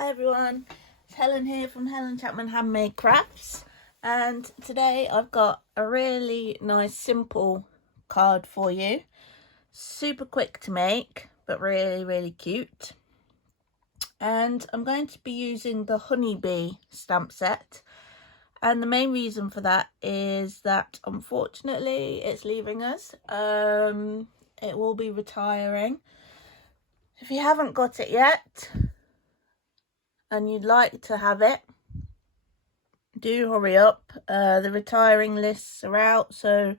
Hi everyone, it's Helen here from Helen Chapman Handmade Crafts, and today I've got a really nice simple card for you. Super quick to make but really cute, and I'm going to be using the honeybee stamp set, and the main reason for that is that unfortunately it's leaving us. It will be retiring. If you haven't got it yet and you'd like to have it, do hurry up. The retiring lists are out, so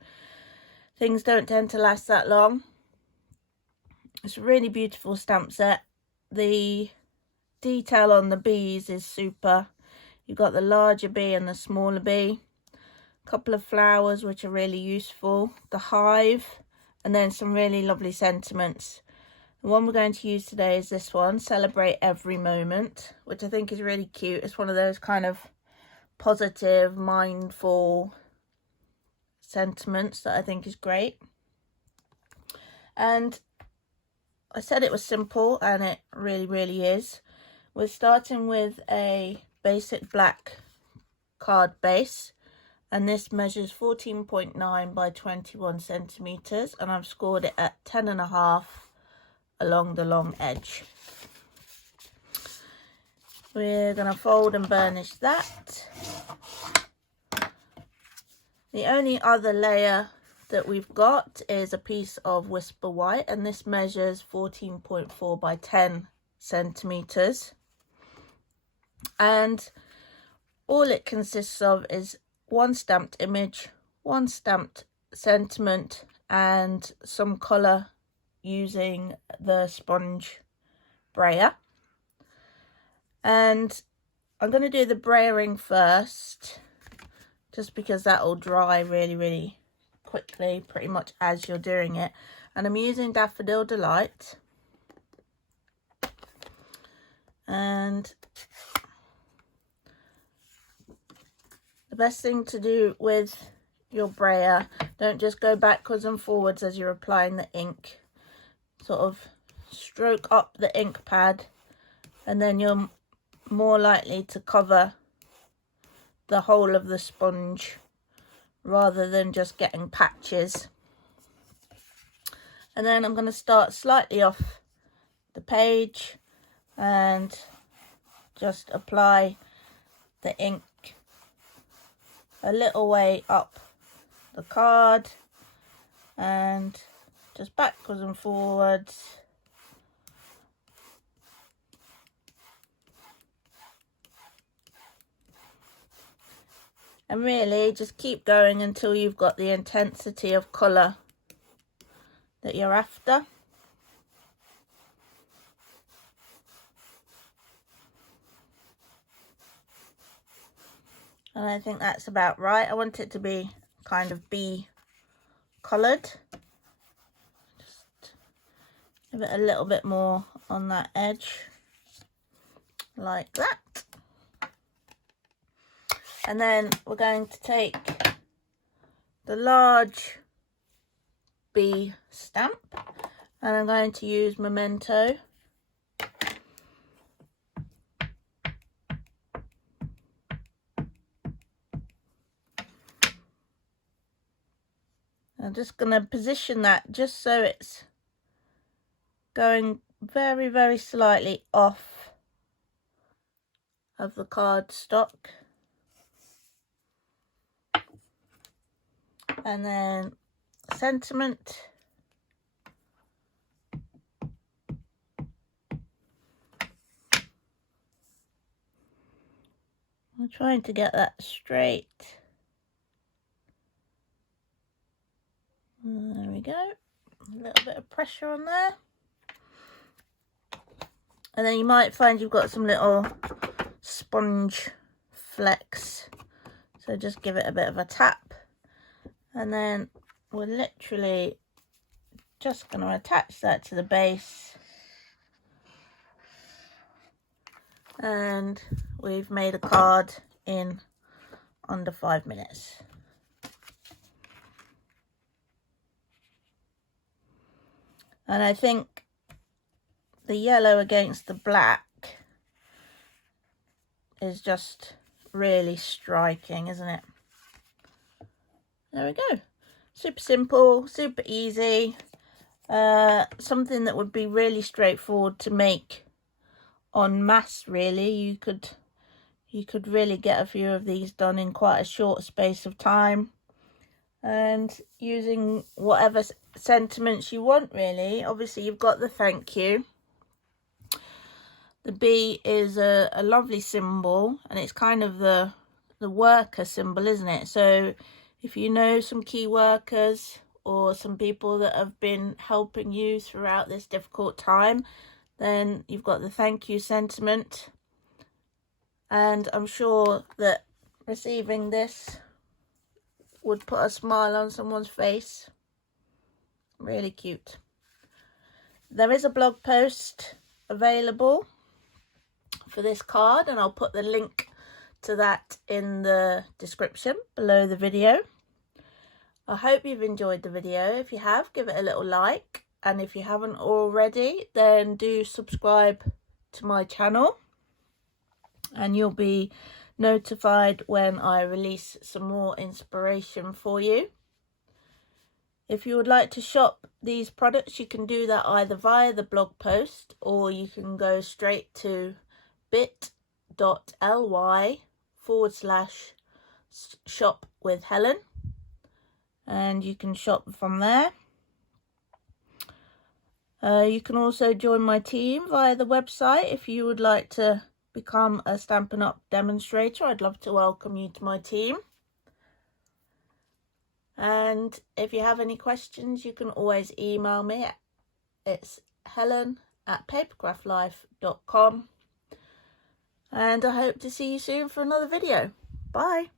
things don't tend to last that long. It's a really beautiful stamp set. The detail on the bees is super. You've got the larger bee and the smaller bee, a couple of flowers which are really useful, the hive, and then some really lovely sentiments. The one we're going to use today is this one, Celebrate Every Moment, which I think is really cute. It's one of those kind of positive, mindful sentiments that I think is great. And I said it was simple, and it really is. We're starting with a basic black card base, and this measures 14.9 by 21 centimeters, and I've scored it at 10.5 along the long edge. We're going to fold and burnish that. The only other layer that we've got is a piece of Whisper White, and this measures 14.4 by 10 centimeters. And all it consists of is one stamped image, one stamped sentiment, and some colour using the sponge brayer. And I'm going to do the brayering first, just because that will dry really quickly, pretty much as you're doing it. And I'm using Daffodil Delight. And the best thing to do with your brayer, don't just go backwards and forwards as you're applying the ink. Sort of stroke up the ink pad, and then you're more likely to cover the whole of the sponge rather than just getting patches. And then I'm going to start slightly off the page and just apply the ink a little way up the card and just backwards and forwards. And really just keep going until you've got the intensity of colour that you're after. And I think that's about right. I want it to be kind of bee coloured. Just give it a little bit more on that edge, like that. And then we're going to take the large bee stamp, and I'm going to use Memento. I'm just going to position that just so it's going very slightly off of the cardstock. And then sentiment. I'm trying to get that straight. There we go. A little bit of pressure on there. And then you might find you've got some little sponge flecks. So just give it a bit of a tap. And then we're literally just going to attach that to the base. And we've made a card in under 5 minutes. And I think the yellow against the black is just really striking, isn't it? There we go. Super simple, super easy. Something that would be really straightforward to make en masse, really. You could really get a few of these done in quite a short space of time, and using whatever sentiments you want, really. Obviously, you've got the thank you. The bee is a lovely symbol, and it's kind of the worker symbol, isn't it? So if you know some key workers or some people that have been helping you throughout this difficult time, then you've got the thank you sentiment. And I'm sure that receiving this would put a smile on someone's face. Really cute. There is a blog post available for this card, and I'll put the link to that in the description below the video. I hope you've enjoyed the video. If you have, give it a little like, and if you haven't already, then do subscribe to my channel, and you'll be notified when I release some more inspiration for you. If you would like to shop these products, you can do that either via the blog post, or you can go straight to bit.ly/shop with Helen, and you can shop from there. You can also join my team via the website if you would like to become a Stampin' Up demonstrator. I'd love to welcome you to my team. And if you have any questions, you can always email me. It's helen@papercraftlife.com. And I hope to see you soon for another video. Bye.